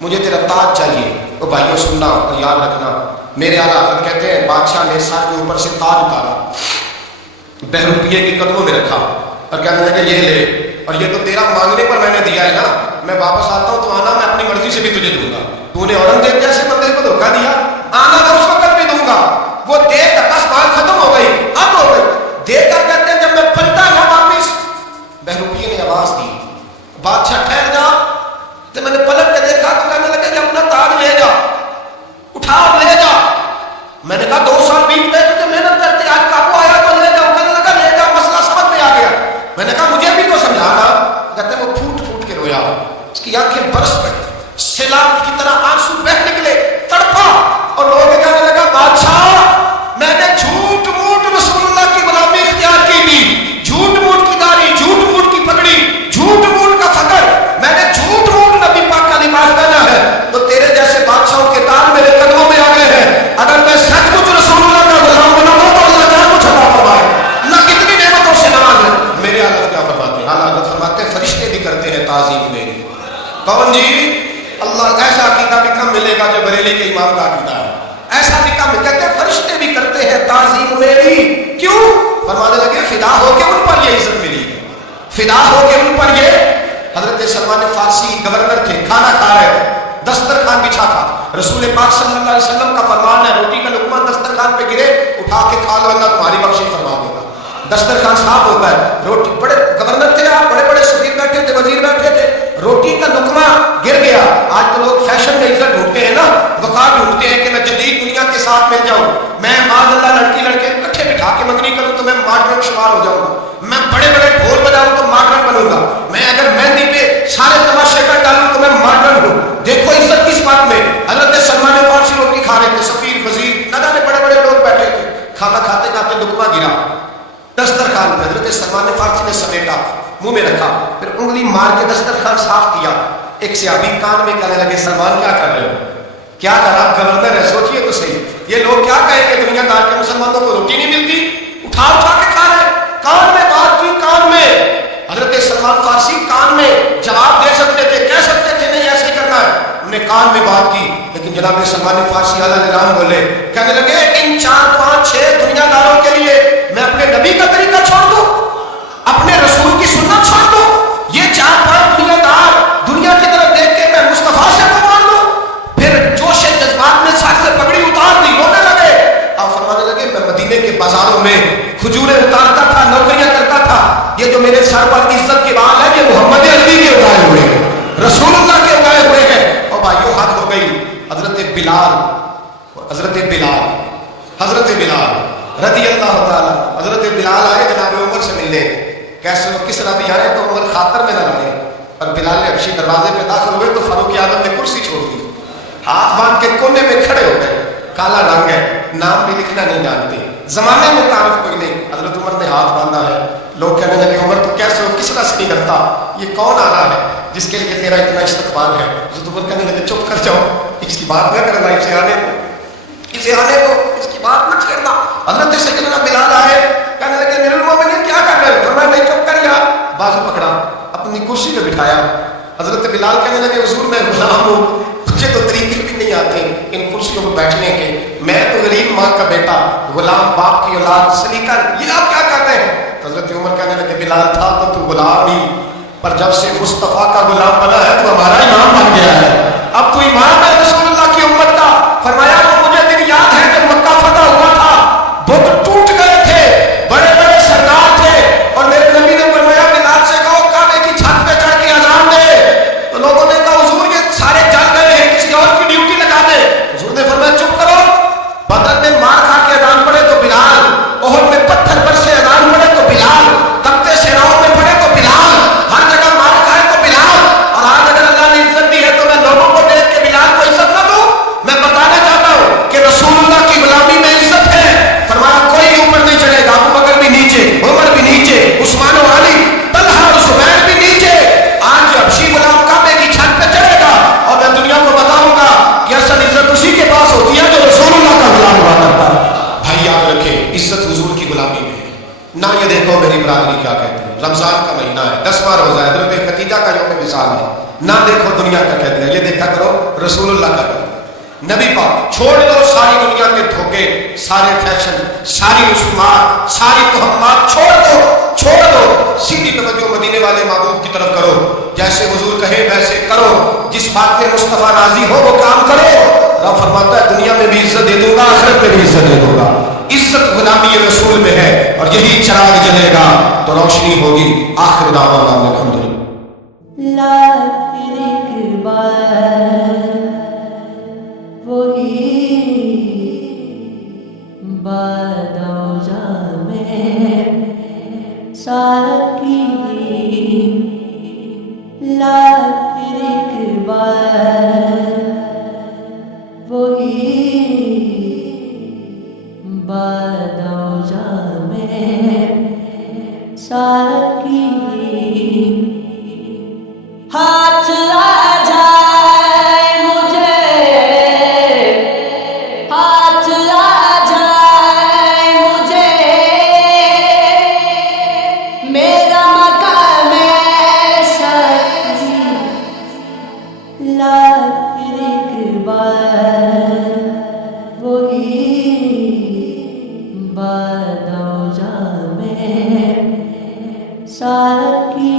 مجھے تیرا تاج چاہیے. تو بھائیوں سننا اور یاد رکھنا، میرے اعلیٰ حضرت کہتے ہیں بادشاہ نے سر کے اوپر سے تاج اتارا، بہروپیے کے قدموں میں رکھا اور کہنے لگے یہ لے، اور یہ تو تیرا مانگنے پر میں نے دیا ہے نا، میں واپس آتا ہوں تو آنا میں اپنی مرضی سے بھی تجھے دوں گا. تو نے اورنگزیب جیسے بندے کو دھوکہ دیا، آنا میں اس وقت بھی دوں گا. وہ دے کر 10 بات ختم ہو گئی، اب ہو گئی. دے کر کہتے ہیں جب میں پلٹا گیا واپس، بہروپیے نے آواز دی بادشاہ ٹھہر جا. تو میں نے پلٹ کے دیکھا تو کہنے لگے کہ اپنا تاج لے جا، اٹھا اور لے جا. میں نے کہا 2 سال بیت گئے تجھے محنت کرتے، آج قابو آیا تو لے جاؤ. کہنے لگا لے جا، مسئلہ سمجھ میں آ گیا. میں نے کہا مجھے بھی تو سمجھانا. کہتے ہیں وہ پھوٹ پھوٹ کے رویا، اس کی آنکھیں برس پڑی، سیلاب کی طرح آنسو بہہ نکلے، تڑپا اور رو کے کہنے لگا بادشاہ میں نے جھوٹ موٹ رسول اللہ کی غلامی اختیار کی تھی، جھوٹ موٹ کی داڑھی، جھوٹ موٹ کی پگڑی، جھوٹ موٹ کا فخر، میں نے جھوٹ موٹ نبی پاک کا لباس پہنا ہے، تو تیرے جیسے بادشاہوں کے تاج میرے قدموں میں آ گئے ہیں. اگر میں سچ مچ رسول اللہ کا غلام بناؤں تو اللہ کیا کچھ عطا فرمائے، اللہ کتنی نعمتوں سے نوازے. میرے حضرت کیا فرماتے ہیں؟ حضرت فرماتے ہیں فرشتے بھی کرتے ہیں تعظیم میری. کون جی؟ اللہ. ایسا عقیدہ بھی کم ملے گا جو بریلی کے امام کا عقیدہ ہے، ایسا بھی کم. کہتے ہیں فرشتے بھی کرتے ہیں تعظیم میری. کیوں؟ فرمانے لگے فدا ہو کے ان پر یہ عزت ملی ہے، فدا ہو کے ان پر یہ حضرت سلمان فارسی گورنر تھے، کھانا کھا رہے تھے، دسترخوان بچھا تھا، رسول پاک صلی اللہ علیہ وسلم کا فرمان ہے روٹی کا لقمہ دسترخوان پہ گرے اٹھا کے کھا لو، اللہ تمہاری بخشش فرما دے گا۔ دسترخوان صاف ہوتا ہے، روٹی، بڑے گورنر تھے آپ، بڑے بڑے سفیر بیٹھے تھے، وزیر بیٹھے تھے، روٹی کا لقمہ گر گیا۔ آج تو لوگ فیشن میں عزت ڈھونڈتے ہیں نا، وقار ڈھونڈتے ہیں کہ میں جدید دنیا کے ساتھ مل جاؤں، میں معاذ اللہ لڑکی لڑکے اکٹھے بٹھا کے منگنی کروں تو میں ماڈرن شمار ہو جاؤں گا، میں بڑے بڑے ڈھول بجاؤں تو ماڈرن بنوں گا، میں اگر مہندی پہ سارے تماشے کر ڈالوں تو میں ماڈرن ہوں۔ دیکھو عزت کس بات میں، حضرت سلمان فارسی روٹی کھا رہے تھے، سفیر وزیر نہ جانے بڑے بڑے لوگ بیٹھے تھے، کھانا کھاتے کھاتے لقمہ گرا دسترخوان پہ، حضرت سلمان فارسی نے سمیٹا، منہ میں رکھا، پھر انگلی مار کے دسترخوان صاف کیا۔ ایک صحابی کان میں کہنے لگے سلمان کیا کر رہے ہو، کیا کر آپ گورنر ہے، سوچئے تو صحیح، یہ لوگ کیا کہیں کہ دنیا دار کے مسلمانوں کو روٹی نہیں ملتی، اٹھا اٹھا کے کھا رہے ہیں۔ کان میں بات کی، کان میں، حضرت سلمان فارسی کان میں جواب دے سکتے تھے، کہہ سکتے تھے نہیں ایسے کرنا ہے، انہوں نے کان میں بات کی، لیکن جناب سلمان فارسی اعلیٰ نظام بولے، کہنے لگے ان 4 5 6 دنیا داروں کے لیے میں اپنے نبی کا طریقہ چھوڑ دوں، اپنے رسول کی سنت چھوڑ دوں، یہ 4 5 دنیا دار دنیا کی طرف دیکھ کے میں مصطفیٰ سے مان لوں؟ پھر جوش جذبات میں سر سے پگڑی اتار دی، رونے لگے۔ آپ فرمانے لگے میں مدینے کے بازاروں میں کھجوریں اتارتا تھا، نوکریاں کرتا تھا، یہ جو میرے سر پر عزت کے بال ہیں یہ محمد عربی کے اگائے ہوئے ہیں، رسول اللہ کے اگائے ہوئے ہیں۔ اور بھائیو حد ہو گئی، حضرت بلال رضی اللہ تعالیٰ، حضرت بلال آئے جناب عمر سے ملنے، کیسے ہو، کس طرح بھی آئے تو عمر خاطر میں نہ لگے، اور بلال نے حبشی دروازے پہ داخل ہوئے تو فاروق اعظم نے کرسی چھوڑ دی، ہاتھ باندھ کے کونے میں کھڑے ہو گئے، کالا رنگ ہے، نام بھی لکھنا نہیں جانتے، زمانے میں تعارف کوئی نہیں، حضرت عمر نے ہاتھ باندھا ہے، لوگ کہنے لگے عمر تو کیسے ہو، کس طرح سے نہیں کرتا، یہ کون آ رہا ہے جس کے لیے تیرا اتنا استقبال ہے؟ حضرت عمر کہنے لگے چپ کر جاؤ، اس کی بات نہ کرنا، اسے آنے کو اس کی بات مت کرنا۔ حضرت سیدنا بلال آئے، کہنے لگے امیر المومنین کیا کر رہے ہو؟ فرمایا نہیں چپ کر یار، بازو پکڑا، اپنی کرسی پہ بٹھایا۔ حضرت بلال کہنے لگے حضور میں غلام ہوں، مجھے تو طریقے بھی نہیں آتے ان کرسیوں پر بیٹھنے کے، میں تو غریب ماں کا بیٹا، غلام باپ کی اولاد، سلیقہ، یہ آپ کیا کر رہے ہیں؟ حضرت عمر کہنے لگے بلال تھا تو غلام ہی، پر جب سے مصطفیٰ کا غلام بنا ہے تو ہمارا امام بن گیا ہے، اب تو امام ہے رسول اللہ کی امت کا۔ فرمایا وہ مجھے دن یاد ہے جب مکہ فتح ہوا تھا، بت ٹوٹ گئے تھے، بڑے بڑے سردار تھے، اور میرے نبی نے فرمایا بلال سے کہو کعبے کی چھت پہ چڑھ کے اذان دے، تو لوگوں نے کہا حضور یہ سارے جل گئے ہیں، کسی اور کی ڈیوٹی لگا دے۔ حضور نے فرمایا چپ کرو، بدر میں مار کھا کے اذان پڑے تو بلال، احد میں پتھر پر سے اذان پڑے تو بلال، تپتے صحراؤں میں پڑے تو بلال، ہر جگہ مار کھائے تو بلال، اور آج اگر اللہ نے عزت دی ہے تو میں لوگوں کو دیکھ کے بلال کو عزت نہ دوں؟ میں بتانا چاہتا ہوں کہ رسول اللہ کی غلامی میں عزت ہے۔ فرمایا کوئی اوپر نہیں چڑھے گا، ابو بکر بھی نیچے، عمر بھی نیچے، عثمان و علی، طلحہ اور زبیر بھی نیچے۔ آج حبشی غلام کعبے کی چھت پہ چڑھے گا اور میں دنیا کو بتاؤں گا کہ اصل عزت اسی کے پاس ہوتی ہے جو رسول اللہ کا غلام ہوا کرتا ہے۔ بھائی یاد رکھیں عزت حضور کی غلامی میں ہے۔ نہ یہ دیکھو میری برادری کیا کہتی ہے، رمضان کا مہینہ ہے، 10واں روزہ ہے، حضرت خدیجہ کا یوم وصال ہے، نہ دیکھو دنیا کا کہتے ہیں، یہ دیکھا کرو رسول اللہ کا کہتے ہیں۔ نبی پاک چھوڑ دو ساری دنیا کے دھوکے، سارے فیشن، ساری رسومات، ساری تہمات چھوڑ دو، سیدھی توجہ مدینے والے محبوب کی طرف کرو، جیسے حضور کہے ویسے کرو، جس بات پہ مصطفیٰ راضی ہو وہ کام کرو۔ رب فرماتا ہے دنیا میں بھی عزت دے دوں گا، آخرت میں بھی عزت دے دوں گا۔ عزت غلامی رسول میں ہے، اور یہی چراغ جلے گا تو روشنی ہوگی۔ آخر دعوانا الحمدللہ۔ لاکھ ایک بار وہی باداؤ جامے ساکی، لاکھ ایک بار وہی باداؤ جامے ساکی، ہاتھ آ جائے مجھے، ہاتھ آ جائے مجھے، میرا مقام سچی، لاکھ ایک بار وہی باداؤ جامے ساکی،